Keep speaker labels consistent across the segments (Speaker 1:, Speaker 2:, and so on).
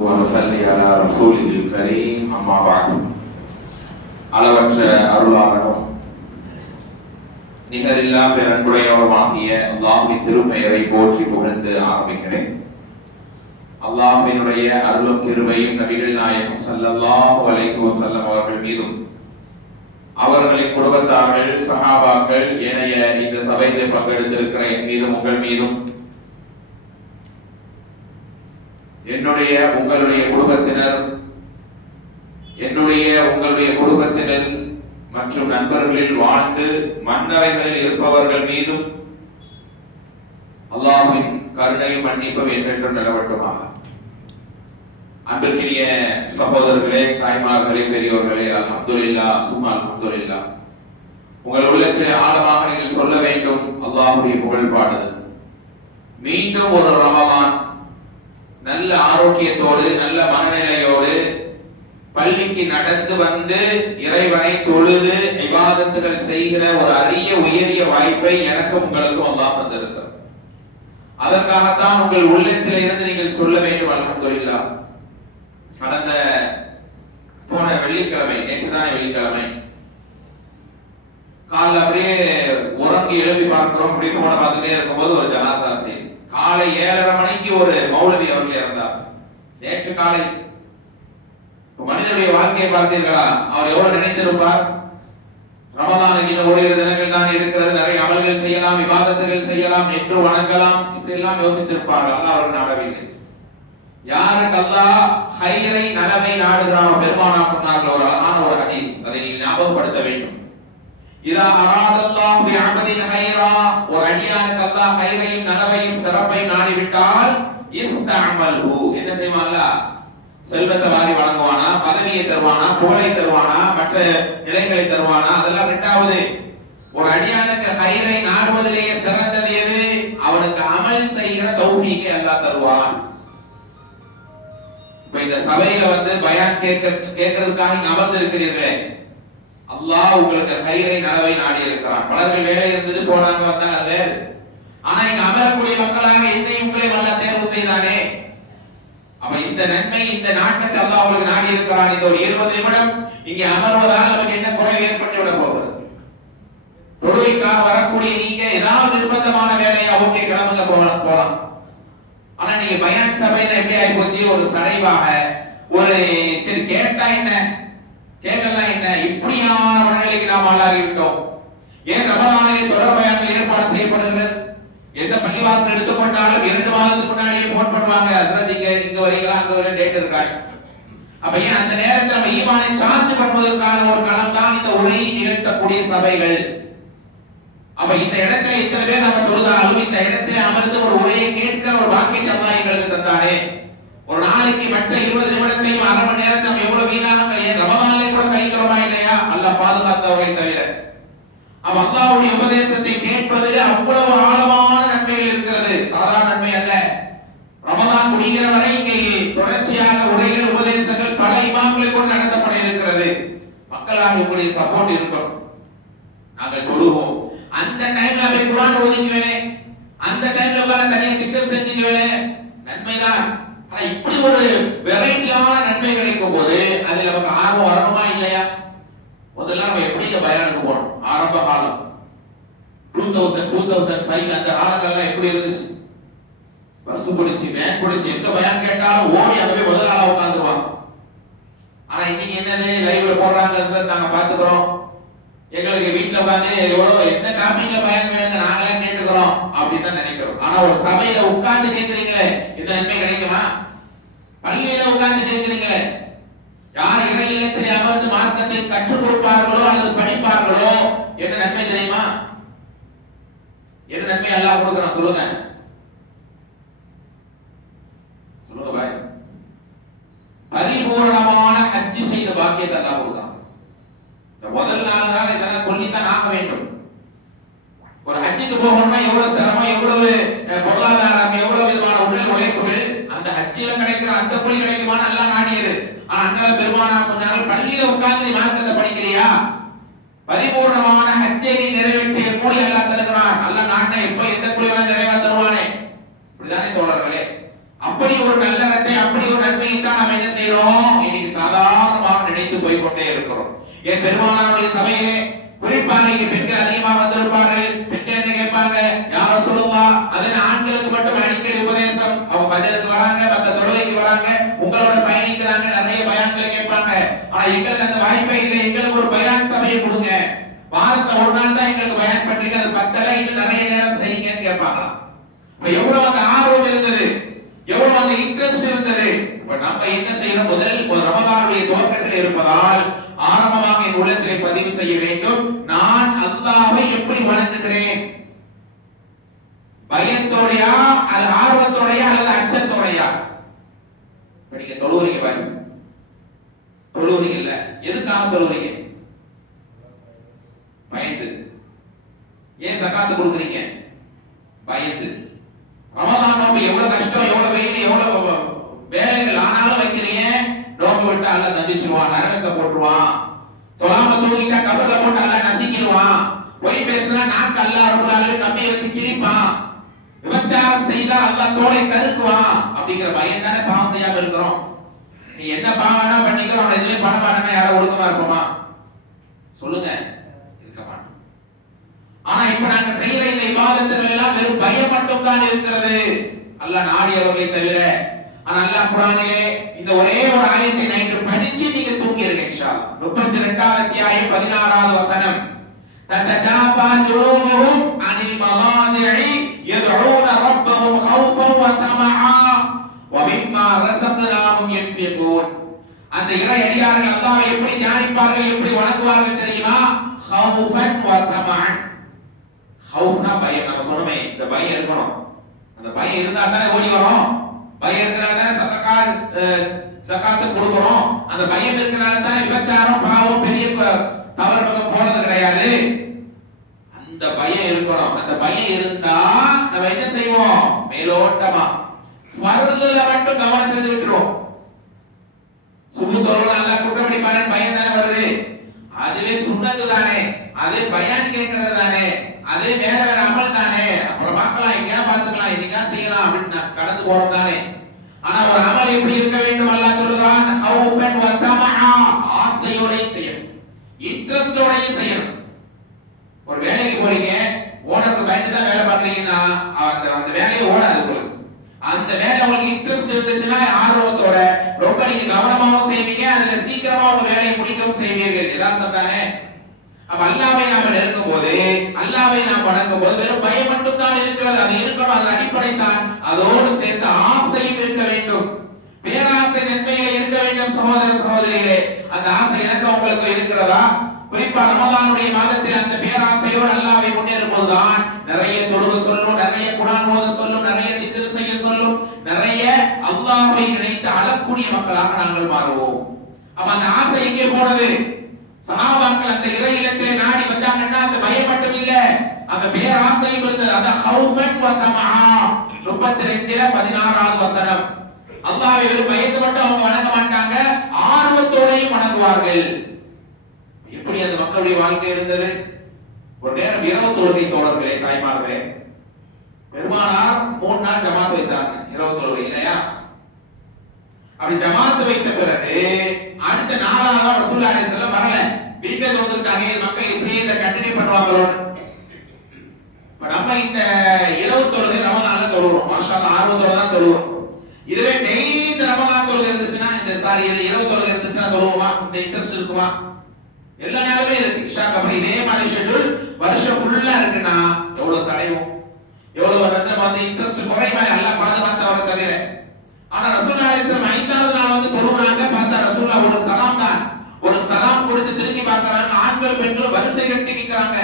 Speaker 1: ونصلي على رسوله الكريم أما بعد அளவற்ற அருளாளனும் நிகரில்லா பெருங்குடையோருமாகிய அல்லாஹ்வின் திருப்பெயரை போற்றி புகழ்ந்து ஆரம்பிக்கிறேன் அல்லாஹ்வினுடைய அருளும் கிருபையும் நபிகள் நாயகம் ஸல்லல்லாஹு அலைஹி வஸல்லம் அவர்கள் மீதும் அவர்களின் குடும்பத்தார்கள் சஹாபாக்கள் ஏனைய இந்த சபையில் பங்கெடுத்திருக்கிற என் மீதும் உங்கள் மீதும் என்னுடைய உங்களுடைய குடும்பத்தினர் என்னுடைய உங்களுடைய குடும்பத்தினர் மற்றும் நண்பர்களில் வாழ்ந்து மன்னவைகளில் இருப்பவர்கள் மீதும் அல்லாஹின் கருணையும் மன்னிப்பும் என்றென்றும் நிலவட்டுமாக. அன்பிற்கினிய சகோதரர்களே தாய்மார்களே பெரியோர்களே அல்ஹம்துலில்லா சும்மா இல்லா உங்கள் உள்ளத்திலே ஆழமாக நீங்கள் சொல்ல வேண்டும் அல்லாஹுடைய புகழ் பாடுதல் மீண்டும் ஒரு ரமலான் நல்ல ஆரோக்கியத்தோடு நல்ல மனநிலையோடு பள்ளிக்கு நடந்து வந்து இறைவனை தொழுது விவாதத்துகள் செய்கிற ஒரு அரிய உயரிய வாய்ப்பை எனக்கும் உங்களுக்கும் அல்லாஹ் தந்திருக்கிறார். அதற்காகத்தான் உங்கள் உள்ளத்தில் இருந்து நீங்கள் சொல்ல வேண்டும் அல்ஹம்துலில்லா. கடந்த போன வெள்ளிக்கிழமை நேற்று தானே வெள்ளிக்கிழமை. காலைல அப்படியே உறங்கி எழுப்பி பார்க்கிறோம் அப்படி போன பார்த்துட்டே இருக்கும்போது ஒரு ஜனாசா செய்தி. காலை ஏழரை மணிக்கு ஒரு மௌலவி அவர்கள் இறந்தார். நேற்று காலை. மனிதனுடைய வாழ்க்கையை பார்த்தீர்களா? அவர் எவ்வளவு நினைத்திருப்பார்? ரமதானுக்கு இன்னும் ஓரிரு தினங்கள் தான் இருக்கிறது. நிறைய அமல்கள் செய்யலாம் விவாதத்துகள் செய்யலாம் என்று வணங்கலாம். இப்படி எல்லாம் யோசித்திருப்பார்கள். அல்ல அவர் நாடவில்லை. யாருக்கு அல்லாஹ் ஹைரை நலவை நாடுகிறான்? பெருமானா சொன்னார்கள் ஒரு அழகான ஒரு ஹதீஸ். அதை நீங்கள் ஞாபகப்படுத்த வேண்டும். இதா அராதல்லாஹ் பி ஹைரா ஒரு அடியாருக்கு அல்லாஹ் ஹைரையும் நலவையும் சிறப்பையும் நாடிவிட்டால் இஸ்தஅமல்ஹு என்ன செய்வான் அல்லாஹ் செல்வத்தை வாரி வழங்குவானா? பதவியை தருவானா? புகழை தருவானா? மற்ற நிலைகளை தருவானா? அதெல்லாம் இரண்டாவது ஒரு அடியானுக்கு ஹைரை நாடுவதிலேயே சிறந்தது எது? அவனுக்கு அமல் செய்கிற தௌஃபீக்கை அல்லாஹ் தருவான். இப்ப இந்த சபையில வந்து பயான் கேட்க கேட்கறதுக்காக இங்க அமர்ந்திருக்கிறீர்களே. அல்லாஹ் உங்களுக்கு ஹைரை நலவை நாடி இருக்கிறான் பலருக்கு வேலை இருந்தது போனாங்க வந்தாங்க அது வேறு. ஆனா இங்க அமரக்கூடிய மக்களாக என்னை உங்களை வல்ல தேர்வு செய்தானே? அப்ப இந்த நன்மை இந்த நாட்டத்தை அல்லாஹ் உங்களுக்கு நாடி இருக்கிறான் இந்த ஒரு இருபது நிமிடம் இங்கே அமர்வதால் நமக்கு என்ன குறைவு ஏற்பட்டு விட போகிறது தொழுகைக்காக வரக்கூடிய நீங்க ஏதாவது நிர்பந்தமான வேலையா? ஓகே கிளம்புங்க போகலாம் போலாம். ஆனா நீங்க பயான் சபையில எப்படி ஆகி போச்சு ஒரு சடைவாக ஒரு சரி கேட்டா என்ன? கேட்கலாம் என்ன? இப்படியான மனநிலைக்கு நாம் ஆளாகிவிட்டோம். ஏன் ரமலானிலே தொடர் பயான்கள் ஏற்பாடு செய்யப்படுகிறது? எந்த பள்ளிவாசல் எடுத்துக்கொண்டாலும் இரண்டு மாதத்துக்கு முன்னாடியே போன் பண்ணுவாங்க ஹஸ்ரத் இங்க இங்க வரீங்களா? அங்க ஒரு டேட் இருக்காங்க அப்ப ஏன் அந்த நேரத்தில் நம்ம ஈமானை சார்ஜ் பண்ணுவதற்கான ஒரு களம் தான் இந்த உரையை நிகழ்த்தக்கூடிய சபைகள். அப்ப இந்த இடத்துல இத்தனை பேர் நம்ம தொழுதாலும் இந்த இடத்துல அமர்ந்து ஒரு உரையை கேட்கிற ஒரு வாக்கியத்தை அல்லாஹ் எங்களுக்கு ஒரு நாளைக்கு மற்ற இருபது நிமிடத்தையும் அரை மணி நேரத்தை நம்ம எவ்வளவு வீணாக ஏன் அல்லாஹ் பாதுகாத்தவரை தவிர. அப்ப அல்லாவுடைய உபதேசத்தை கேட்பதில் அவ்வளவு ஆழமான நன்மைகள் இருக்கிறது. சாதாரண நன்மை அல்ல. ரமதான் முடிகிற வரை இங்கே தொடர்ச்சியாக உரைகள் உபதேசங்கள் பல இமாம்களை கொண்டு நடத்தப்பட இருக்கிறது. மக்களாக உங்களுடைய சப்போர்ட் இருக்கும் நாங்கள் தொழுவோம். அந்த டைம்ல அவை குரான் ஒதுங்குவேனே அந்த டைம்ல உட்கார தனியா திட்டம் செஞ்சுக்குவேனே. நன்மைதான். ஆனா இப்படி ஒரு வெரைட்டியான நன்மை கிடைக்கும் போது அதுல நமக்கு ஆர்வம் வரணுமா இல்லையா? முதல்ல நம்ம எப்படிங்க பயானுக்கு போனோம்? ஆரம்ப காலம். Two thousand two thousand five அந்த காலங்கள்லாம் எப்படி இருந்துச்சு? பஸ் பிடிச்சி வேன் பிடிச்சி எங்க பயான் கேட்டாலும் ஓடி அங்க போய் முதல் ஆளா உட்காந்துருவான் ஆனா இன்னைக்கு என்னது? லைவ்ல போடுறாங்க நாங்க பாத்துக்கிறோம் எங்களுக்கு வீட்டுல உட்காந்து எவ்வளவு என்ன டாபிக்ல பயன் வேணுங்க நாங்களே கேட்டுக்கிறோம் அப்படின்னு தான் நினைக்கிறோம். ஆனா ஒரு சபையில உட்கார்ந்து கேட்கிறீங்களே இந்த நன்மை கிடைக்குமா? பள்ளியில உட்கார்ந்து கேட்கிறீங்களே யார் இறையிலத்திலே அமர்ந்து மார்க்கத்தை கற்றுக் கொடுப்பார்களோ அல்லது படிப்பார்களோ? என்ன நன்மை தெரியுமா? என்ன நன்மை எல்லாம் கொடுக்குறான் சொல்லுங்க. சொல்லுங்க பாய். பரிபூர்ணமான ஹஜ்ஜி செய்த பாக்கியத்தை எல்லாம் கொடுக்குறான். இந்த முதல் நாலு நாள் இதெல்லாம் சொல்லித்தான் ஆக வேண்டும். ஒரு ஹஜ்ஜுக்கு போகணும்னா எவ்வளவு சிரமம் எவ்வளவு பொருளாதாரம் எவ்வளவு விதமான உடல் உழைப்புகள் அந்த ஹஜ்ஜில கிடைக்கிற அந்த புலி கிடைக்கிற அதனால பெருமானா சொன்னார்கள் பள்ளியில உட்கார்ந்து நீ மார்க்கத்தை படிக்கிறியா? பரிபூர்ணமான ஹஜ்ஜை நீ நிறைவேற்றிய கூலி எல்லாம் தருகிறான் நல்ல நாட்டை எப்ப எந்த கூலி வேணா நிறைவா தருவானே இப்படிதானே தோழர்களே அப்படி ஒரு நல்லறத்தை அப்படி ஒரு நன்மையை தான் என் பெருமானாருடைய சபையிலே குறிப்பாக இங்க பெண்கள் அதிகமா வந்திருப்பார்கள் பெண்கள் என்ன கேட்பாங்க யார சொல்லுவா அதன் ஆண்களுக்கு மட்டும் அடிக்கடி உபதேசம் அவங்க பஜனுக்கு வராங்க மத்த தொழுகைக்கு வராங்க உங்களோட பயணிக்கிறாங்க நிறைய பயான்களை கேட்பாங்க ஆனா எங்களுக்கு அந்த வாய்ப்பே இல்லை எங்களுக்கு ஒரு பயான் சபையை கொடுங்க வாரத்துல ஒரு நாள் தான் எங்களுக்கு பயான் பண்றீங்க அது பத்தல இன்னும் நிறைய நேரம் செய்யுங்கன்னு கேட்பாங்களாம் இப்ப எவ்வளவு அந்த ஆர்வம் இருந்தது எவ்வளவு அந்த இன்ட்ரெஸ்ட் இருந்தது இப்ப நம்ம என்ன செய்யணும் முதல் ஒரு ரமதானுடைய துவக்கத்தில் இருப்பதால் ஆரம்பமாக என் உள்ளத்திலே பதிவு செய்ய வேண்டும் நான் அல்லாஹ்வை எப்படி வணங்குகிறேன் பயத்தோடையா அல்லது ஆர்வத்தோடையா அல்லது அச்சத்தோடையா? இப்ப நீங்க தொழுவுறீங்க பாருங்க. தொழுவுறீங்க இல்ல? எதுக்காக தொழுவுறீங்க பயந்து ஏன் சக்காத்து கொடுக்குறீங்க பயந்து ரமதான் நோம்பு எவ்வளவு கஷ்டம் எவ்வளவு வெயில் எவ்வளவு வேலைகள் ஆனாலும் வைக்கிறீங்க நோம்பு விட்டு அல்ல தண்டிச்சிருவான் நரகத்தை போட்டுருவான் தொழாம தூங்கிட்டா கபர்ல போட்டு அல்ல நசிக்கிடுவான் பொய் பேசினா நாக்கு அல்ல அருளாளு கம்மியை வச்சு கிழிப்பான் விபச்சாரம் செய்தா அல்ல தோலை கருக்குவான் அப்படிங்கிற பயம் தானே பாவம் செய்யாம இருக்கிறோம் நீ என்ன பாவம்னா பண்ணிக்கிறோம் அவனை எதுவுமே பண்ண மாட்டேன்னா யாராவது ஒழுக்கமா இருப்போமா சொல்லுங்க இருக்க மாட்டோம் ஆனா இப்ப நாங்க செய்யற இந்த விவாதத்தில் எல்லாம் வெறும் பயம் மட்டும் தான் இருக்கிறது அல்லாஹ் நாடியவர்களை தவிர ஆனா அல்லாஹ் குரானிலே இந்த ஒரே ஒரு ஆயத்தை நைட்டு படிச்சு நீங்க தூங்கிருங்க இன்ஷா அல்லாஹ். முப்பத்தி ரெண்டாவது அத்தியாயம் பதினாறாவது வசனம் تتجافى جنوبهم عن المضاجع يدعون ربهم خوفا وطمعا ومما رزقناهم ينفقون அந்த இறை அடியார்கள் அல்லாஹ்வை எப்படி தியானிப்பார்கள் எப்படி வணங்குவார்கள் தெரியுமா ஹவுஃபன் வ தமஅன் ஹவுஃப்னா பயம் நம்ம சொன்னோமே இந்த பயம் இருக்கணும் அந்த பயம் இருந்தா தானே ஓடி வரோம் பயம் இருக்கிறனால தானே சத்தக்கால் சக்காத்து கொடுக்கிறோம் அந்த பயம் இருக்கிறனால தான் விபச்சாரம் பாவம் பெரிய தவறு பக்கம் போறது கிடையாது. அந்த பயம் இருக்கணும். அந்த பயம் இருந்தா நம்ம என்ன செய்வோம்? மேலோட்டமா. ஃபர்துல மட்டும் கவனம் செஞ்சு விட்டுருவோம் சுபு தொழுவ நல்லா குற்றப்படி பாருங்க பயம் தானே வருது. அதுவே சுண்ணத்து தானே அது பயான் கேட்கறது தானே. அது வேற வேற அமல் தானே. அப்புறம் பார்க்கலாம் எங்கேயா பார்த்துக்கலாம் இன்னைக்கா செய்யலாம் அப்படின்னு நான் கடந்து போறோம் தானே. ஆனா ஒரு அமல் எப்படி இருக்க வேண்டும் அல்லாஹ் சொல்லுதான் ஹவுஃபன் வ ஆசையோடையும் செய்யணும். இன்ட்ரெஸ்டோடையும் செய்யணும். ஒரு வேலைக்கு போறீங்க ஓனருக்கு பயந்து தான் வேலை பார்க்குறீங்கன்னா அந்த அந்த வேலையை ஓடாது உங்களுக்கு. அந்த வேலை உங்களுக்கு இன்ட்ரெஸ்ட் இருந்துச்சுன்னா ஆர்வத்தோட ரொம்ப நீங்க கவனமாகவும் செய்வீங்க அதுல சீக்கிரமா உங்க வேலையை முடிக்கவும் செய்வீர்கள். யதார்த்தம் தானே? அப்ப அல்லாவை நாம நெருங்கும் போது அல்லாவை நாம் வணங்கும் போது வெறும் பயம் மட்டும் தான் இருக்கிறது. அது இருக்கணும் அது அடிப்படை தான் அதோடு சேர்த்து ஆசையும் இருக்க வேண்டும். பேராசை நன்மைகள் இருக்க வேண்டும் சகோதர சகோதரிகளே. அந்த ஆசை எனக்கு உங்களுக்கு இருக்கிறதா? குறிப்பா ரமதானுடைய மாதத்தில் அந்த பேராசையோடு அல்லாவை முன்னேறும் போதுதான் நிறைய தொழுக சொல்லும் நிறைய குடான் ஓத சொல்லும் நிறைய திக்ர் செய்ய சொல்லும் நிறைய அல்லாவை நினைத்து அழக்கூடிய மக்களாக நாங்கள் மாறுவோம். அப்ப அந்த ஆசை எங்கே போனது? சகாபாக்கள் அந்த இறை இல்லத்திலே நாடி வந்தாங்கன்னா அந்த பயம் மட்டும் இல்ல அந்த பேராசையும் இருந்தது அந்த ஹவுஃபன் வ தமஆ 32 16வது வசனம். அல்லாவை வெறும் பயந்து மட்டும் அவங்க வணங்க மாட்டாங்க ஆர்வத்தோடையும் வணங்குவார்கள். எப்படி அந்த மக்களுடைய வாழ்க்கை இருந்தது? ஒரு நேரம் இரவு தொழுகை தோழர்களே தாய்மார்களே. பெருமானார் மூணு நாள் ஜமாத்து வைத்தாங்க இரவு தொழுகை இல்லையா? அப்படி ஜமாத்து வைத்த பிறகு அடுத்த நாலாவது நாள் ரசூலுல்லாஹி வரல. வீட்டை தொழுதுட்டாங்க மக்கள் இப்படியே இதை கண்டினியூ பண்ணுவாங்களோ நம்ம இந்த இரவு தொழுகை ரமதான்ல தொழுகிறோம் மாஷா அல்லாஹ் ஆர்வத்தோட தான் தொழுகிறோம் இதுவே டெய்லி இந்த ரமதான் தொழுகை இருந்துச்சுன்னா இந்த சாரி இரவு தொழுகை இருந்துச்சுன்னா தொழுவோமா? இந்த இன்ட்ரெஸ்ட் இருக்குமா? எல்லா நேரமே இருக்கு. இஷா அப்படி இதே மாதிரி ஷெட்யூல் வருஷம் ஃபுல்லா இருக்குன்னா எவ்வளவு சடைவோம் எவ்வளவு வந்து வந்து இன்ட்ரெஸ்ட் குறையுமா? எல்லாம் பாதுகாத்தவரை தவிர. ஆனா ரசூல்லா அலைஹிஸ்ஸலாம் ஐந்தாவது நாள் வந்து தொழுகிறாங்க பார்த்தா ரசூல்லா ஒரு சலாம் தான். ஒரு சலாம் கொடுத்து திரும்பி பார்க்கறாங்க. ஆண்கள் பெண்கள் வரிசை கட்டி நிற்கிறாங்க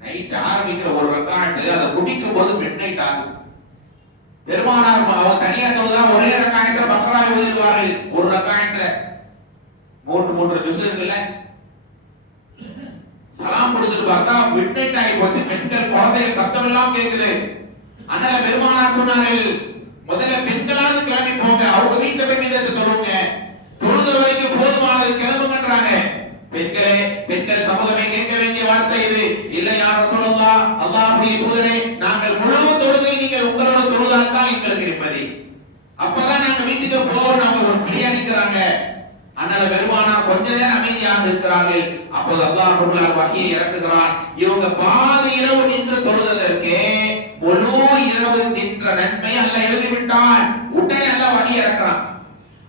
Speaker 1: நைட் ஆரம்பிக்கிற ஒரு ரக்காட்டு அதை குடிக்கும் போது மிட் நைட் ஆகும். பெருமானார் அவர் தனியா தொழுதா ஒரே ரக்காயத்துல பக்கரா எழுதிடுவாரு ஒரு ரக்காயத்துல மூன்று மூன்று ஜூஸ் இருக்குல்ல சலாம் கொடுத்துட்டு பார்த்தா மிட் நைட் ஆகி போச்சு. பெண்கள் குழந்தைகள் சத்தம் எல்லாம் கேக்குது. அதனால பெருமானார் சொன்னார்கள் முதல்ல பெண்களாவது கிளம்பி போங்க. அவங்க வீட்டுல போய் மீதத்தை தொழுவுங்க தொழுது வரைக்கும் போதுமானது கிளம்புங்கன்றாங்க பெண்களே பெண்கள் சமூகமே கேட்க வேண்டிய வார்த்தை இது இல்லை யாரும் சொல்லலாம் அல்லாஹ் அப்படியே தூதரே நாங்கள் முழு தொழுகை நீங்கள் உங்களோட தொழுதால் தான் எங்களுக்கு நிம்மதி அப்பதான் நாங்க வீட்டுக்கு போவோம் அவங்க ஒரு பிரியாணிக்கிறாங்க அதனால பெருமானார் கொஞ்ச உட்கார்ந்து இருக்கிறார்கள் அப்போது அல்லாஹ் ரபுல்லால் வகையை இறக்குகிறான். இவங்க பாதி இரவு நின்று தொழுததற்கே முழு இரவு நின்ற நன்மை அல்ல எழுதிவிட்டான். உடனே எல்லாம் வகை இறக்குறான்.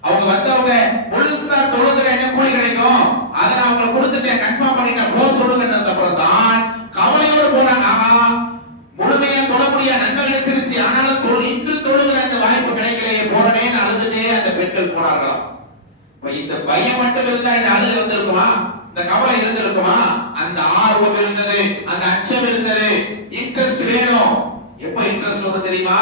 Speaker 1: அவங்க வந்தவங்க முழுசா தொழுதுற என்ன கூலி கிடைக்கும்? அதை நான் அவங்களுக்கு கொடுத்துட்டேன். கன்ஃபார்ம் பண்ணிட்டேன். போ சொல்லுங்கன்றது அப்புறம் தான் கவலையோடு போறாங்க ஆஹா முழுமையா தொழ முடியாது நன்மை கிடைச்சிருச்சு ஆனாலும் தொழு இன்று தொழுகிற அந்த வாய்ப்பு கிடைக்கலையே போறேன்னு அழுதுட்டே அந்த பெண்கள் போனார்களாம் இப்ப இந்த பயம் மட்டும் இருந்தா இந்த அழுது வந்திருக்குமா இந்த கவலை இருந்திருக்குமா? அந்த ஆர்வம் இருந்தது அந்த அச்சம் இருந்தது. இன்ட்ரெஸ்ட் வேணும். எப்ப இன்ட்ரெஸ்ட் வரும் தெரியுமா?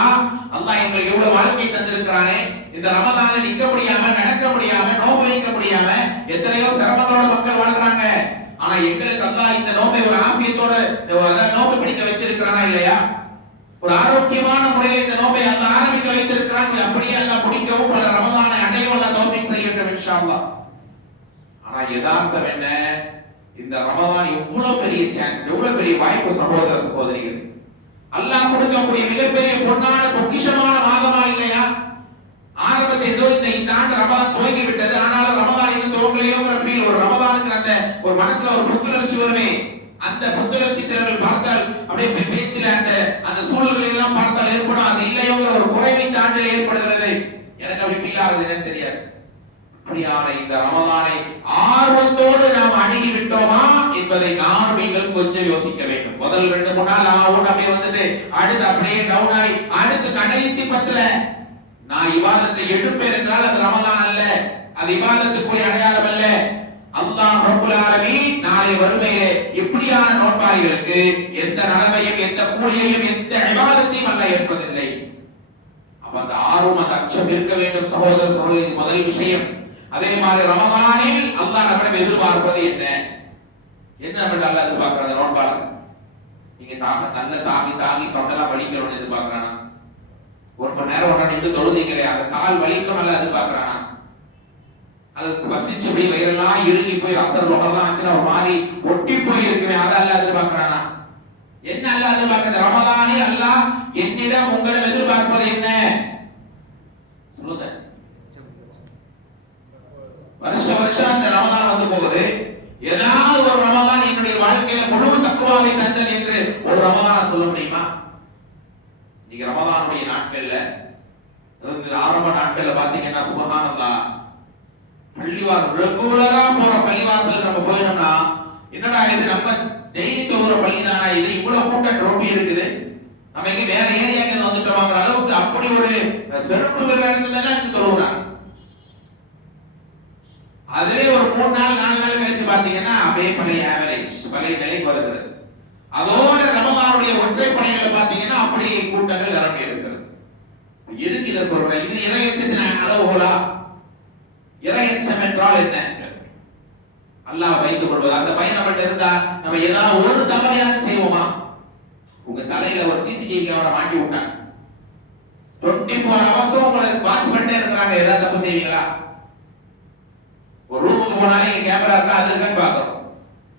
Speaker 1: அல்லா எங்களுக்கு எவ்வளவு வாழ்க்கை தந்திருக்கிறானே. இந்த ரமதான நிக்க முடியாம நடக்க முடியாம நோம்பு வைக்க முடியாம எத்தனையோ சிரமத்தோட மக்கள் வாழ்றாங்க. ஆனா எங்களுக்கு அல்லா இந்த நோம்பை ஒரு ஆபியத்தோட நோம்பு பிடிக்க வச்சிருக்கிறானா இல்லையா? ஒரு ஆரோக்கியமான முறையில் இந்த நோம்பை அல்ல ஆரம்பிக்க வைத்திருக்கிறான். அப்படியே எல்லாம் பிடிக்கவும் பல ரமதானை அடையவும் அல்ல இன்ஷால்லா ஆனா யதார்த்தம் என்ன? இந்த ரமதான் எவ்வளவு பெரிய சான்ஸ் எவ்வளவு பெரிய வாய்ப்பு சகோதர சகோதரிகள்? அல்லாஹ் கொடுக்கக்கூடிய மிகப்பெரிய பொன்னான பொக்கிஷமான மாதமா இல்லையா? ஆரம்பத்தை ஏதோ இந்த இந்த ஆண்டு ரமதான் துவங்கி விட்டது. ஆனாலும் ரமதான் இன்னும் துவங்கலையோங்கிற ஃபீல் ஒரு ரமதானுங்கிற அந்த ஒரு மனசுல ஒரு புத்துணர்ச்சி வருமே. அந்த புத்துணர்ச்சி சிலர்கள் பார்த்தால் அப்படியே பேச்சில அந்த அந்த சூழல்களை எல்லாம் பார்த்தால் ஏற்படும். அது இல்லையோங்கிற ஒரு குறைவு இந்த ஆண்டில் ஏற்படுகிறது. எனக்கு அப்படி ஃபீல் ஆகுது என்னன்னு தெரியாது. அப்படியான இந்த ரமதானை ஆர்வத்தோடு நாம் அணுகி விட்டோமா என்பதை நானும் நீங்கள் கொஞ்சம் யோசிக்க வேண்டும். முதல் ரெண்டு மூணு நாள் ஆகும் அப்படியே வந்துட்டு அடுத்து அப்படியே டவுன் ஆகி அடுத்து கடைசி பத்துல நான் இவாதத்தை எடுப்பேன் என்றால் அது ரமதான் அல்ல. அது இவாதத்துக்குரிய அடையாளம் அல்ல. அல்லாஹ் ரப்புல் ஆலமீன் நாளை வறுமையிலே இப்படியான நோட்பாளிகளுக்கு எந்த நலவையும் எந்த கூலியையும் எந்த விவாதத்தையும் அல்ல ஏற்பதில்லை. அப்ப அந்த ஆர்வம் அந்த அச்சம் இருக்க வேண்டும் சகோதர சகோதரி முதல் விஷயம். அதே மாதிரி ரமதானில் அல்லாஹ் நம்மிடம் எதிர்பார்ப்பது என்ன? என்ன நம்மகிட்ட அல்லாஹ் எதிர்பார்க்கிறது நோன்பாளர் நீங்க தாக நல்ல தாங்கி தாங்கி தொண்டெல்லாம் வலிக்கணும்னு எதிர்பார்க்கறானா? ஒரு மணி நேரம் உடனே நின்று தொழுதீங்களே அந்த கால் வலிக்கும் நல்லா எதிர்பார்க்கறானா? அது வசிச்சு அப்படியே வயிறெல்லாம் இறுகி போய் அசர் லோகெல்லாம் ஆச்சுன்னா ஒரு மாதிரி ஒட்டி போய் இருக்குமே அதை அல்ல எதிர்பார்க்கறானா? என்ன அல்ல எதிர்பார்க்கிறது ரமதானில் அல்லாஹ் என்னிடம் உங்களிடம் எதிர்பார்ப்பது என்ன சொல்லுங்க வருஷம் வருஷம் இந்த ரமதான் வந்து போகுது. ஏதாவது ஒரு ரமதான் என்னுடைய வாழ்க்கையில முழு தக்குவாவை தந்தல் என்று ஒரு ரமதான சொல்ல முடியுமா? நீங்க ரமதானுடைய நாட்கள்ல ஆரம்ப நாட்கள்ல பாத்தீங்கன்னா சுபஹானல்லா பள்ளிவாசல் ரெகுலரா போற பள்ளிவாசல் நம்ம போயிட்டோம்னா என்னடா இது நம்ம டெய்லி தொழுற பள்ளி தானா இது? இவ்வளவு கூட்டம் ரொம்ப இருக்குது. நம்ம எங்க வேற ஏரியாக்கு வந்துட்டோங்கிற அளவுக்கு அப்படி ஒரு செருப்பு வேற இடத்துல தானே இருக்கு அதுவே ஒரு மூணு நாள் நாலு நாள் கழிச்சு பாத்தீங்கன்னா அப்படியே பழைய ஆவரேஜ் பழைய நிலைக்கு வருகிறது அதோட ரமதானுடைய ஒற்றைப்படைகளை பாத்தீங்கன்னா அப்படியே கூட்டங்கள் நிரம்பி இருக்கிறது எதுக்கு இதை சொல்றேன்? இது இறையச்சத்தின் அளவுகோலா இறையச்சம் என்றால் என்ன? அல்லாஹ் வைத்துக் கொள்வது. அந்த பையன் நம்மகிட்ட இருந்தா நம்ம ஏதாவது ஒரு தவறையாவது செய்வோமா? உங்க தலையில ஒரு சிசிடிவி கேமரா மாட்டி விட்டாங்க டுவெண்ட்டி ஃபோர் ஹவர்ஸும் உங்களை வாட்ச் பண்ணிட்டே இருக்கிறாங்க. ஏதாவது தப்பு செய்வீங்களா? ஒரு ரூமுக்கு போனாலே இங்க கேமரா இருக்கா? அது இருக்கான்னு பாக்குறோம்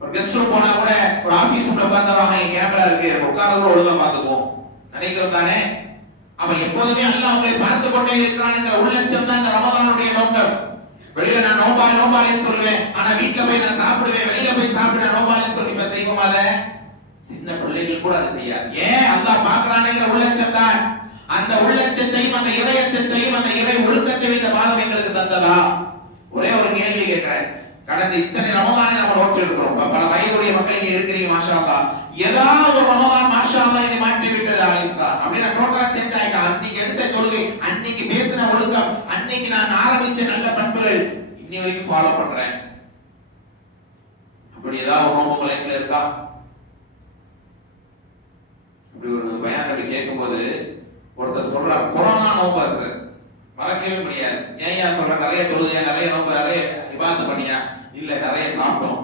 Speaker 1: ஒரு கெஸ்ட் ரூம் போனா கூட ஒரு ஆபீஸ் ரூம்ல பார்த்தவாங்க இங்க கேமரா இருக்கு. உட்கார்ந்து ஒழுங்கா பாத்துக்குவோம் நினைக்கிறோம் தானே? அவன் எப்போதுமே அல்ல அவங்களை பார்த்து கொண்டே இருக்கிறான்ங்கிற உள்ளட்சம் தான் இந்த ரமதானுடைய நோக்கம். வெளியில நான் நோபாலி நோபாலின்னு சொல்லுவேன். ஆனா வீட்டுல போய் நான் சாப்பிடுவேன். வெளியில போய் சாப்பிட நோபாலின்னு சொல்லி இப்ப செய்வோம் அத? சின்ன பிள்ளைகள் கூட அதை செய்யாது. ஏன்? அல்லாஹ் பார்க்கறானேங்கிற உள்ளட்சம் தான். அந்த உள்ளட்சத்தையும் அந்த இறையச்சத்தையும் அந்த இறை ஒழுக்கத்தையும் இந்த மாதம் எங்களுக்கு தந்ததா? ஒரே ஒரு கேள்வி கேட்கிறேன். கடந்த இத்தனை ரமதானை நம்ம நோட்டு இருக்கிறோம் பல வயதுடைய மக்கள் இங்க இருக்கிறீங்க மாஷாலா ஏதாவது ஒரு ரமதான் மாஷா இங்க மாற்றி விட்டது ஆலிம் சார். அப்படின்னு டோட்டலா சேஞ்ச் ஆயிட்டா அன்னைக்கு எடுத்த தொழுகை அன்னைக்கு பேசின ஒழுக்கம் அன்னைக்கு நான் ஆரம்பிச்ச நல்ல பண்புகள் இன்னி வரைக்கும் ஃபாலோ பண்றேன். அப்படி ஏதாவது ஒரு நோம்பு லைஃப்ல இருக்கா? இப்படி ஒரு பயன் அப்படி கேட்கும்போது ஒருத்தர் சொல்றார் கொரோனா நோம்பு சார் மறக்கவே முடியாது. ஏன் ஏன் சொல்ற? நிறைய தொழுதியா நிறைய நோம்பு நிறைய விவாதம் பண்ணியா? இல்ல நிறைய சாப்பிட்டோம்.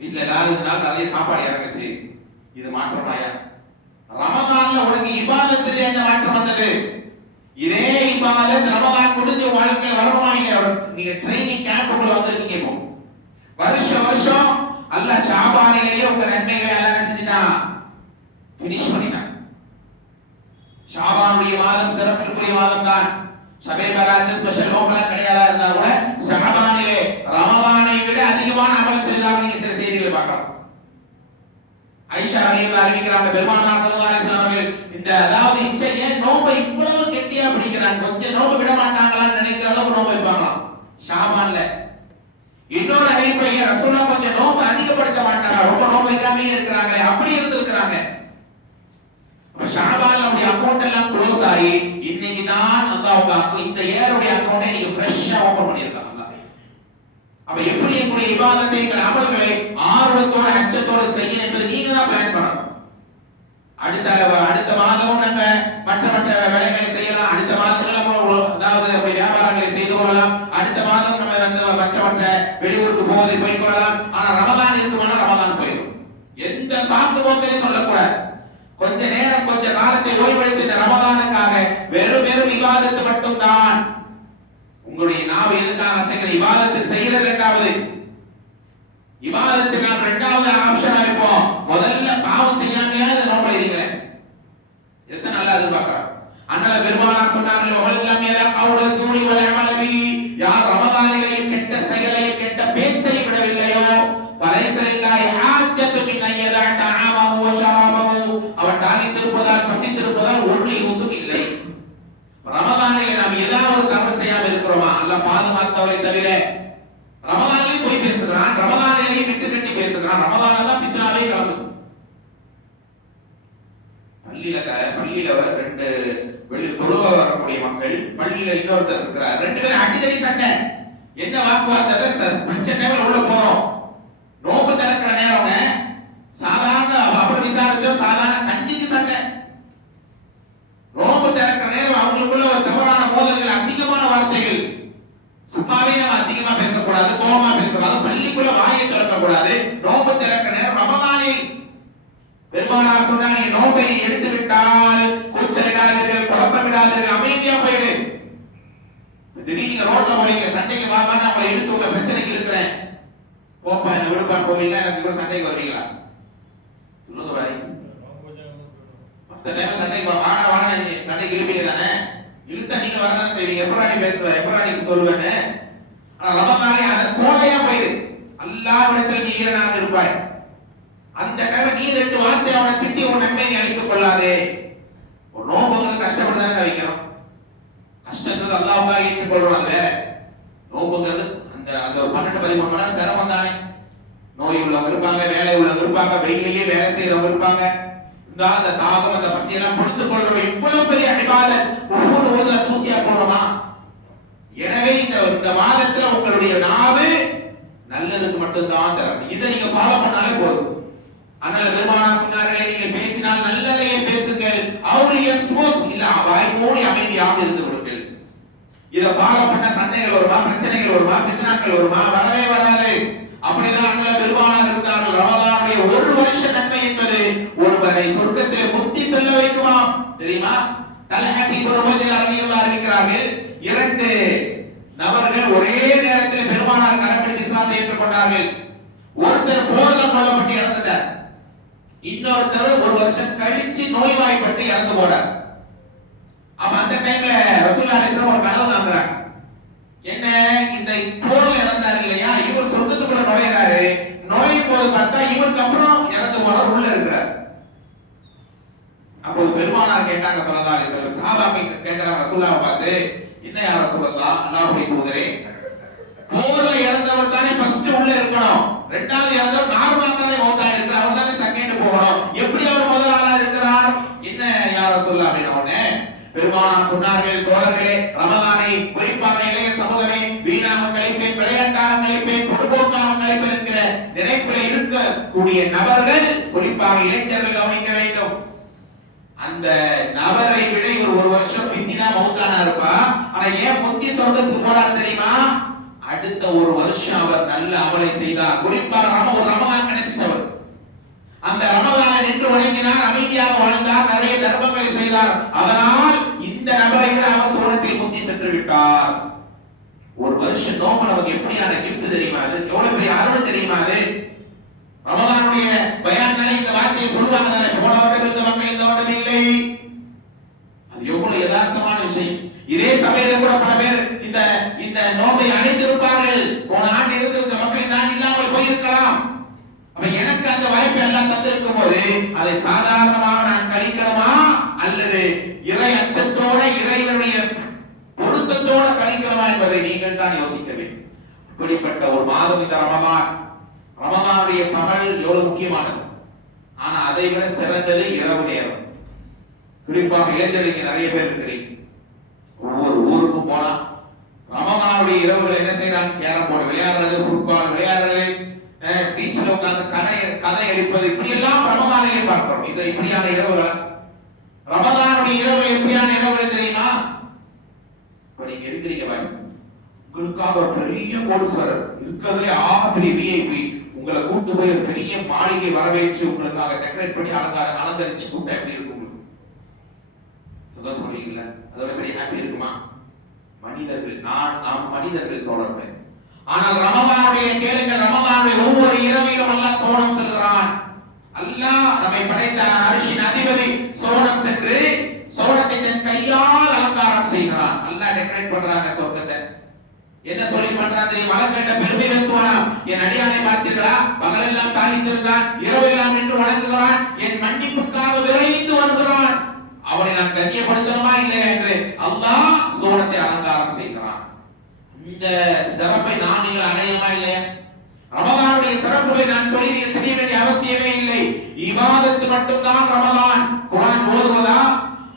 Speaker 1: வீட்டுல ஏதாவது நாள் நிறைய சாப்பாடு இறங்குச்சு. இது மாற்றமாயா ரமதான்ல உனக்கு இபாதத்துல என்ன மாற்றம் வந்தது? இதே இபாதத் ரமதான் முடிஞ்ச வாழ்க்கையில வரணுமா இல்லையா நீங்க ட்ரைனிங் கேம்புக்குள்ள வந்திருக்கீங்க இப்போ. வருஷம் வருஷம் அல்ல ஷாபானிலேயே உங்க நன்மைகளை எல்லாம் செஞ்சுட்டான்? பினிஷ் பண்ணிட்டான். ஷாபானுடைய மாதம் சிறப்பிற்குரிய மாதம் தான் சபை மராஜ் ஸ்பெஷல் நோக்கலாம் கிடையாதா இருந்தா கூட ஷாபானிலே ரமதானை விட அதிகமான அமல் செய்தார் நீங்க சில செய்திகள் பார்க்கலாம். ஐஷா அலியில் அறிவிக்கிறாங்க பெருமானா சல்லாஹ் இந்த அதாவது இச்சை ஏன் நோம்பை இவ்வளவு கெட்டியா பிடிக்கிறாங்க கொஞ்சம் நோம்பு விட மாட்டாங்களான்னு நினைக்கிற அளவுக்கு நோம்பு வைப்பாங்களாம். ஷாபான்ல இன்னொரு அறிவிப்பையே ரசோனா கொஞ்சம் நோம்பு அதிகப்படுத்த மாட்டாங்க ரொம்ப நோம்பு வைக்காமே இருக்கிறாங்களே அப்படி இருந்திருக்கிறாங்க. இன்னைக்கு தான் அல்லாஹ் இந்த ஏருடைய அக்கௌண்டை நீங்க ஃப்ரெஷ்ஷா ஓபன் பண்ணியிருக்காங்க அப்ப எப்படி எங்களுடைய இபாதத்தை எங்கள் அமல்களை ஆர்வத்தோட அச்சத்தோட செய்யணும் என்பது நீங்க தான் பிளான் பண்ணணும். அடுத்த அடுத்த மாதமும் நாங்க மற்ற மற்ற வேலைகளை செய்யலாம். அடுத்த மாதத்துல அதாவது நம்முடைய வியாபாரங்களை செய்து கொள்ளலாம். அடுத்த மாதம் நம்ம வந்து மற்ற மற்ற வெளியூருக்கு போவதை போய் கொள்ளலாம். ஆனா ரமதான் இருக்குமானா ரமதான் போயிடும். எந்த சாத்து போக்கையும் சொல்லக்கூடாது. கொஞ்ச நேரம் கொஞ்ச காலத்தை ஓய்வெடுத்து இந்த ரமதானுக்காக வெறும் வெறும் இபாதத்து மட்டும்தான். உங்களுடைய நாவு எதுக்காக அசைக்கிற இபாதத்து செய்யறது இரண்டாவது விவாதத்துக்கு நாம் இரண்டாவது ஆப்ஷனா இருப்போம். முதல்ல பாவம் செய்யாமையாவது நோம்பல இருக்கிறேன் எத்தனை நல்லா எதிர்பார்க்கிறோம் அதனால பெருமானா சொன்னார்கள் வல்லம் யதா கவுல சூழி வல் அமல பி யார் ரமதானிலே கெட்ட செயலை கெட்ட பேச்சை விடவில்லையோ பலைஸ லில்லாஹி ஹாஜ்ஜத்து மின் அய்யதா தஆமஹு வ ஷராபஹு அவன் தாகித்திருப்பதால் பசித்திருப்பதால் ஒரு யூசும் இல்லை ரமதானிலே நாம் ஏதாவது தவறு செய்யாம இருக்கிறோமா அல்லாஹ் பாதுகாத்தவரை தவிர ரமதானிலே போய் பேசுகிறான் ரமதானிலேயே விட்டு கட்டி பேசுகிறான் ரமதானில தான் ஃபித்னாவே கலந்து பள்ளியில க- பள்ளியில வ- ரெண்டு வெளி பொதுவா வரக்கூடிய மக்கள் பள்ளியில இன்னொருத்தர் இருக்கிறார் ரெண்டு பேரும் அடிதடி சண்டை என்ன வாக்குவாதத்தை சார் பிரச்சனை டைம்ல உள்ள போறோம் நோம்பு திறக்கிற நேரங்க சாதாரண அப்புறம் விசாரிச்சோம் சாதாரண கஞ்சிக்கு சண்டை நோம்பு திறக்கிற நேரம் அவங்களுக்குள்ள ஒரு தவறான மோதல்கள் அசிங்கமான வார்த்தைகள் சும்மாவே நம்ம கூடாது பேசக்கூடாது கோபமா பேசக்கூடாது பள்ளிக்குள்ள வாயை திறக்கக்கூடாது நோம்பு திறக்க நேரம் ரமதானே. பெருமானா சொன்னா நீ நோம்பை எடுத்து விட்டால் கூச்சலிடாதீர்கள் குழப்பமிடாதீர்கள் அமைதியா போயிடு திடீர்னு நீங்க ரோட்ல போறீங்க சண்டைக்கு வாங்க நான் உங்களை இழுத்து உங்க பிரச்சனைக்கு இருக்கிறேன் போப்பா என்ன விடுப்பான் போவீங்களா எனக்கு கூட சண்டைக்கு வருவீங்களா? சொல்லுங்க பாய். மத்த டைம் சண்டைக்கு வாடா வாடா சண்டைக்கு இழுப்பீங்க தானே? இழுத்தா நீங்க வரதான் செய்வீங்க. எப்படா நீ பேசுவ எப்படா நீ சொல்லுவேன்னு? ரமதானே அதை கோலையா போயிடு அல்லாவிடத்தில் நீ வீரனாக இருப்பாய். அந்த டைம் நீ ரெண்டு வார்த்தை அவனை திட்டி உன் நன்மை நீ அழித்துக் கொள்ளாதே. ஒரு நோம்புங்கிறது கஷ்டப்பட்டு வைக்கிறோம் கஷ்டங்கிறது அல்லாவுக்காக ஏற்றுக் கொள்றோம் நோம்புங்கிறது அந்த அந்த ஒரு பன்னெண்டு பதிமூணு மணி நேரம் சிரமம் தானே. நோய் உள்ளவங்க இருப்பாங்க வேலை உள்ளவங்க இருப்பாங்க வெயிலையே வேலை செய்யறவங்க இருப்பாங்க. இந்த அந்த தாகம் அந்த பசியெல்லாம் பிடித்துக் கொள்றோம் இவ்வளவு பெரிய அடிபாத ஒவ்வொரு ஓதுல தூசியா போடுமா எனவே இந்த இந்த மாதத்துல உங்களுடைய நாவு நல்லதுக்கு மட்டும்தான் தரும். இதை நீங்க ஃபாலோ பண்ணாலே போதும். அதனால பெருமானா சொன்னார்களே நீங்க பேசினால் நல்லதையே பேசுங்கள். அவருடைய ஸ்மோக் இல்ல வாய் மூடி அமைதியாக இருந்து கொடுங்கள் இத ஃபாலோ பண்ண சண்டைகள் வருமா பிரச்சனைகள் வருமா பித்தனாக்கள் வருமா? வரவே வராது. அப்படிதான் அண்ணல பெருமானார் இருந்தார்கள். ரமதானுடைய ஒரு வருஷ நன்மை என்பது ஒருவரை சொர்க்கத்திலே முத்தி சொல்ல வைக்குமா? தெரியுமா? தல்ஹதி குருபதில் அறிவியல் அறிவிக்கிறார்கள் இரண்டு நபர்கள் ஒரே நேரத்தில் பெருமானார் கரப்பிடித்து இஸ்லாத்தை ஏற்றுக்கொண்டார்கள். ஒருத்தர் போர்ல கொல்லப்பட்டு இறந்துட்டார். இன்னொருத்தர் ஒரு வருஷம் கழிச்சு நோய்வாய்ப்பட்டு இறந்து போறார் அப்ப அந்த டைம்ல ரசூல்லா அலிஸ்லாம் ஒரு கனவு காண்கிறாங்க என்ன? இந்த போர்ல இறந்தார் இல்லையா? இவர் சொர்க்கத்துக்குள்ள நுழையிறாரு. நுழையும் போது பார்த்தா இவருக்கு அப்புறம் இறந்து போறார் உள்ள இருக்கிறார். அப்போ பெருமானார் கேட்டாங்க சொல்லதா அலிஸ்லாம் சாபாக்கள் கேட்கிறாங்க ரசூல்லாவை பார்த்து என்ன யார சொல்லலாம் அல்லாஹ்வுடைய தூதரே. போர்ல இறந்தவர் தானே ஃபர்ஸ்ட் உள்ள இருக்கணும். ரெண்டாவது இறந்தவர் நார்மலா தானே மௌத்தா இருக்கிறார். அவர் தானே செகண்ட் போகணும். எப்படி அவர் முதல் ஆளா இருக்கிறார்? என்ன யார சொல்ல அப்படின்னு உடனே பெருமானார் சொன்னார்கள் தோழர்களே ரமதானை குறிப்பாக இளைய சமூகமே வீணாக கழிப்பேன் விளையாட்டாக கழிப்பேன் பொதுபோக்காக கழிப்பேன் என்கிற நினைப்பில் இருக்கக்கூடிய நபர்கள் குறிப்பாக இளைஞர்கள் கவனிக்க வேண்டும். அந்த நபரை விட இவர் ஒரு வருஷம் அவன் ஏன் முந்தி சொர்க்கத்துக்கு போறாரு தெரியுமா? அடுத்த ஒரு வருஷம் அவர் நல்ல அமலை செய்தார். குறிப்பாக ரம ஒரு ரமதான் நினைச்சவர். அந்த ரமதானை நின்று வணங்கினார் அமைதியாக வாழ்ந்தார் நிறைய தர்மங்களை செய்தார். அதனால் இந்த நபரை விட அவர் சோழத்தில் முந்தி சென்று விட்டார். ஒரு வருஷம் நோம்பு நமக்கு எப்படியான கிஃப்ட் தெரியுமா அது? எவ்வளவு பெரிய அருள் தெரியுமா அது? ரமதானுடைய பயான்களை இந்த வார்த்தையை சொல்லுவாங்க தானே? போன வருடம் இந்த மக்கள் இந்த வருடம் இல்லை. அது எவ்வளவு யதார்த்தமான விஷயம். இதே சபையில கூட பல பேர் இந்த இந்த நோம்பை அடைந்திருப்பார்கள். போன ஆண்டு இருந்திருக்க மக்கள் இந்த ஆண்டு இல்லாமல் போயிருக்கலாம். அப்ப எனக்கு அந்த வாய்ப்பு எல்லாம் தந்திருக்கும் போது அதை சாதாரணமாக நான் கழிக்கணுமா அல்லது இறை அச்சத்தோட இறைவனுடைய பொருத்தத்தோட கழிக்கணுமா என்பதை நீங்கள் தான் யோசிக்க வேண்டும். இப்படிப்பட்ட ஒரு மாதம் இந்த ரமதான். ரமதானுடைய பகல் எவ்வளவு முக்கியமானது? ஆனா அதை விட சிறந்தது இரவு நேரம். குறிப்பாக இளைஞர்களுக்கு நிறைய பேர் இருக்கிறீங்க ஒவ்வொரு ஊருக்கும் போனா அவனுடைய இரவுகள் என்ன செய்யறாங்க கேரம் போர்டு விளையாடுறது ஃபுட்பால் விளையாடுறது பீச்சில் உட்கார்ந்து கதை கதை அடிப்பது இப்படி எல்லாம் ரமதானிலே பார்க்கிறோம் இது இப்படியான இரவுகள் ரமதானுடைய இரவுகள் எப்படியான இரவுகள் தெரியுமா? இப்ப நீங்க இருக்கிறீங்க பாருங்க. உங்களுக்காக ஒரு பெரிய கோடீஸ்வரர் இருக்கிறதுலே ஆக பெரிய விஐபி உங்களை கூட்டு போய் ஒரு பெரிய மாளிகை வரவேற்று உங்களுக்காக டெக்கரேட் பண்ணி அலங்கார அலங்கரிச்சு கூட்டம் எப்படி இருக்கும் உங்களுக்கு? சந்தோஷம் இல்லைங்களா அதோட பெரிய ஹாப்பி இருக்குமா? மனிதர்கள் நான் நாம் மனிதர்கள் தொடர்பு ஆனால் ரமதானுடைய கேளுங்க ரமதானுடைய ஒவ்வொரு இரவிலும் அல்லாஹ் சோனம் செல்கிறான் அல்லாஹ் நம்மை படைத்த அரிசின் அதிபதி சோனம் சென்று சோனத்தை தன் கையால் அலங்காரம் செய்கிறான். அல்லாஹ் டெக்கரேட் பண்றாங்க சொர்க்கத்தை என்ன சொல்லி பண்றான் தெரியும்? பெருமை பேசுவான்? என் அடியானை பார்த்தீர்களா? பகலெல்லாம் தாளித்திருந்தான் இரவெல்லாம் நின்று வணங்குகிறான் என் மன்னிப்புக்காக விரைந்து வருகிறான். அவனை நான் கண்ணியப்படுத்தணுமா இல்லையா என்று அல்லாஹ் சோனத்தை அலங்காரம் செய்கிறான். இந்த சிறப்பை நான் நீங்கள் அடையணுமா இல்லையா? ரமதானுடைய சிறப்புகளை நான் சொல்லி தெரிய வேண்டிய அவசியமே இல்லை. இவாதத்து மட்டும்தான் ரமதான். குரான் ஓதுவதா?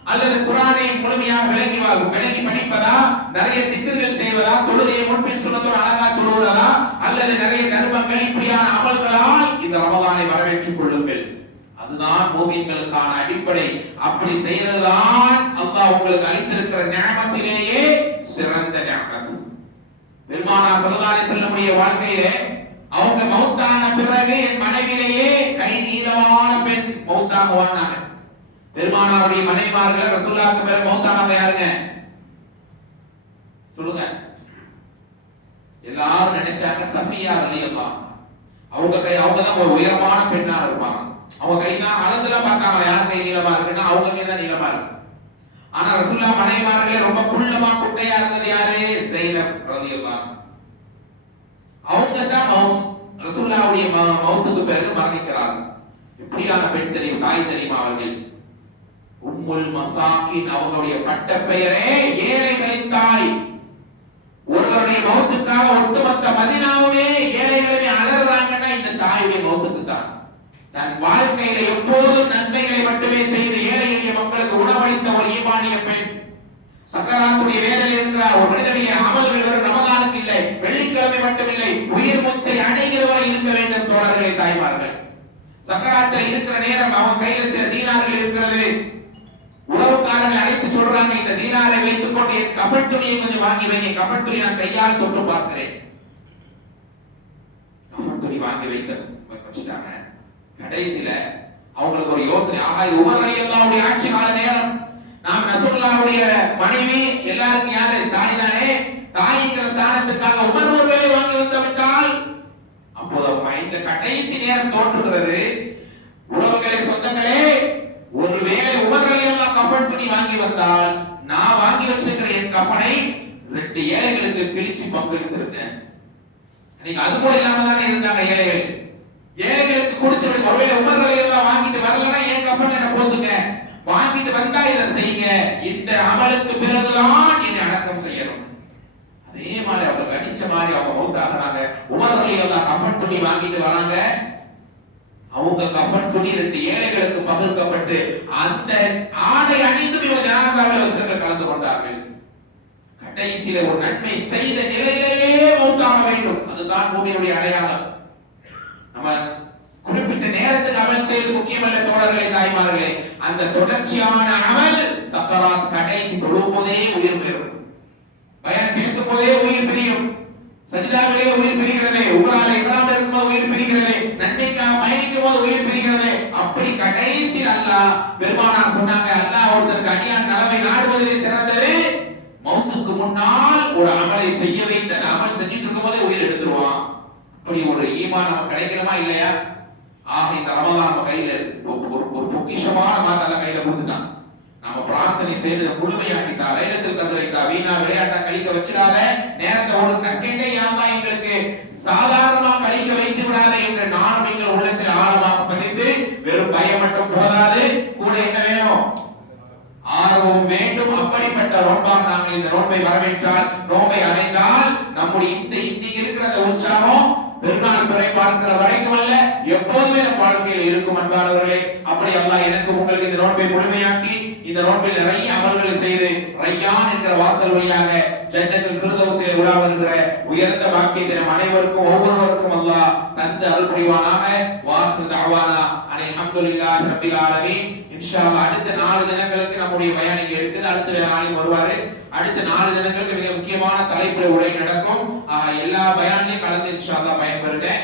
Speaker 1: அல்லது குரானை முழுமையாக விளங்கி விளங்கி படிப்பதா? நிறைய திக்குகள் செய்வதா? தொழுகையை முன்பின் சுண்ணத்தோடு அழகா தொழுவதா? அல்லது நிறைய தர்மங்கள் இப்படியான அமல்களால் இந்த ரமதானை வரவேற்றுக் கொள்ளுங்கள். அதுதான் மூமின்களுக்கான அடிப்படை. அப்படி செய்யறதுதான் அல்லாஹ் உங்களுக்கு அளித்திருக்கிற ஞாபகத்திலேயே சிறந்த ஞாபகம் பெருமானா சல்லல்லாஹு செல்லமுடைய வாழ்க்கையிலே அவங்க மௌத்தான பிறகு என் மனைவிலேயே கை நீளமான பெண் மௌத்தாக வாழ்ந்தாங்க. பெருமானாருடைய மனைவிமார்கள் ரசூலுல்லாஹ்க்கு பிறகு மௌத்தானவங்க யாருங்க? சொல்லுங்க. எல்லாரும் நினைச்சாங்க சஃபியா ரலியல்லாஹு அவங்க கை அவங்க தான் ஒரு உயரமான பெண்ணா இருப்பாங்க. அவங்க கைலாம் அளந்துலாம் பார்க்காம யார் கை நீளமா இருக்குன்னா அவங்க கை தான் நீளமா இருக்கு. ஆனா ரசுல்லா மனைவார்களே ரொம்ப குள்ளமா குட்டையா இருந்தது யாரு? செய்லம் ரதியல்லா அவங்க தான் மௌ- ரசுல்லாவுடைய மௌத்துக்கு பிறகு மரணிக்கிறார்கள். இப்படியான பெண் தெரியும்? தாய் தெரியுமா அவர்கள்? உம்முல் மசாக்கின் அவங்களுடைய பட்ட பெயரே ஏ தாய் ஒருவருடைய மௌத்துக்காக ஒட்டுமொத்த மதினாவுமே ஏழைகளுமே அலறாங்கன்னா இந்த தாயுடைய மௌத்துக்கு தான் தன் வாழ்க்கையில எப்போதும் நன்மைகளை மட்டுமே செய்து ஏழை எளிய மக்களுக்கு உணவளித்த ஒரு ஈமானிய பெண் சக்கராத்துடைய வேதனையில் ஒரு மனிதனுடைய அமல்கள் வெறும் ரமதானுக்கு இல்லை. வெள்ளிக்கிழமை மட்டுமில்லை. உயிர் மூச்சை அடைகிறவரை இருக்க வேண்டும் தோழர்களே தாய்மார்கள். சக்கராத்தில் இருக்கிற நேரம் அவன் கையில சில தீனார்கள் இருக்கிறது. உறவுக்காரர்கள் அழைத்து சொல்றாங்க இந்த தீனாரை வைத்துக் கொண்டு என் கபட்டுணியை கொஞ்சம் வாங்கி வைங்க. கபட்டுணி நான் கையால் தொட்டு பார்க்கிறேன். கபட்டுணி வாங்கி வைத்த வச்சுட்டாங்க. கடைசியில அவங்களுக்கு ஒரு யோசனை. ஆகா இது உமர் அலியல்லாவுடைய ஆட்சி கால நேரம். நாம் ரசூலுல்லாவுடைய மனைவி எல்லாருக்கும் யாரு? தாய் தானே தாய்ங்கிற ஸ்தானத்துக்காக உமர் ஒரு வேலை வாங்கி வந்து விட்டால் அப்போது இந்த கடைசி நேரம் தோன்றுகிறது. உறவுகளே சொந்தங்களே ஒருவேளை உமர் அலியல்லா கப்பல் துணி வாங்கி வந்தால் நான் வாங்கி வச்சிருக்கிற என் கப்பனை ரெண்டு ஏழைகளுக்கு கிழிச்சு பங்களித்திருக்கேன் நீங்க அது கூட இல்லாம தானே இருந்தாங்க ஏழைகள். ஏழைகளுக்கு கொடுத்து ஒருவேளை உமர் அலியல்லா வாங்கிட்டு வரலன்னா என் கஃபன் என்ன போத்துங்க. வாங்கிட்டு வந்தா இதை செய்யுங்க. இந்த அமலுக்கு பிறகுதான் இதை அடக்கம் செய்யணும். அதே மாதிரி அவங்க கணிச்ச மாதிரி அவங்க மௌத் ஆகிறாங்க. உமர் அலியல்லா கஃபன் துணி வாங்கிட்டு வராங்க. அவங்க கஃபன் துணி ரெண்டு ஏழைகளுக்கு பகிர்க்கப்பட்டு அந்த ஆடை அணிந்து இவங்க ஜனாதாவில் அவர்கள் கலந்து கொண்டார்கள். கடைசியில ஒரு நன்மை செய்த நிலையிலேயே மௌத்தாக வேண்டும். அதுதான் பூமியுடைய அடையாளம். நம்ம அமல் செய்வது முக்கியமல்ல தோழர்களே தாய்மார்களே. அந்த தொடர்ச்சியான அமல் சக்கராத் கடைசி தொழும்போதே உயிர் பெறும். பயன் பேசும்போதே உயிர் பிரியும். சஜிதாவிலே உயிர் பிரிகிறதே உங்களால் இகராம் இருக்கும்போது உயிர் பிரிகிறதே நன்மைக்காக பயணிக்கும் போது உயிர் பிரிகிறதே அப்படி கடைசி அல்லா பெருமானா சொன்னாங்க அல்லா ஒருத்தருக்கு அடியான் நலவை நாடுவதிலே சிறந்தது. மௌத்துக்கு முன்னால் ஒரு அமலை செய்ய வைத்த அமல் செஞ்சுட்டு இருக்கும் போதே உயிர் எடுத்துருவான். அப்படி ஒரு ஈமான் நமக்கு கிடைக்கணுமா இல்லையா? ஆக இந்த ரமதான் நம்ம கையில ஒரு ஒரு பொக்கிஷமான மாதம் கையில கொடுத்துட்டான். நம்ம பிரார்த்தனை செய்து முழுமையாக்கிட்டா லைலத்தில் கதிரைத்தா வீணா விளையாட்டா கழிக்க வச்சிடாத. நேரத்தை ஒரு செகண்டே யாமா எங்களுக்கு சாதாரணமா கழிக்க வைத்து விடாத என்று நானும் நீங்கள் உள்ளத்தில் ஆழமாக பதிந்து வெறும் பயம் மட்டும் போதாது. கூட என்ன வேணும்? ஆர்வம் வேண்டும். அப்படிப்பட்ட நோன்பால் நாங்கள் இந்த நோன்பை வரவேற்றால் நோன்பை அடைந்தால் நம்முடைய இந்த இன்னைக்கு இருக்கிற உற்சாகம் பெருநாள் துறை பார்க்கிற வரை அல்ல வாழ்க்கையில் இருக்கும் அன்பானவர்களே அப்படி அல்லாஹ் எனக்கு உங்களுக்கு இந்த நோன்பை முழுமையாக்கி இந்த நோன்பில் நிறைய அமல்களை செய்து ரையான் என்கிற வாசல் வழியாக ஜன்னத்தில் ஃபிர்தௌஸிலே உலா வருகிற உயர்ந்த வாக்கியத்தை நம் அனைவருக்கும் ஒவ்வொருவருக்கும் அல்லாஹ் தந்து அருள் புரிவானாக வாசல் தாவானா அனை அல்ஹம்துலில்லாஹி ரப்பில் ஆலமீன். இன்ஷா அடுத்த நாலு தினங்களுக்கு நம்முடைய பயான் இங்க இருக்குது. அடுத்த வேற வருவாரு. அடுத்த நாலு தினங்களுக்கு மிக முக்கியமான தலைப்புல உரை நடக்கும். ஆக எல்லா பயான்லையும் கலந்து இன்ஷா தான் பயன்பெறுகிறேன்.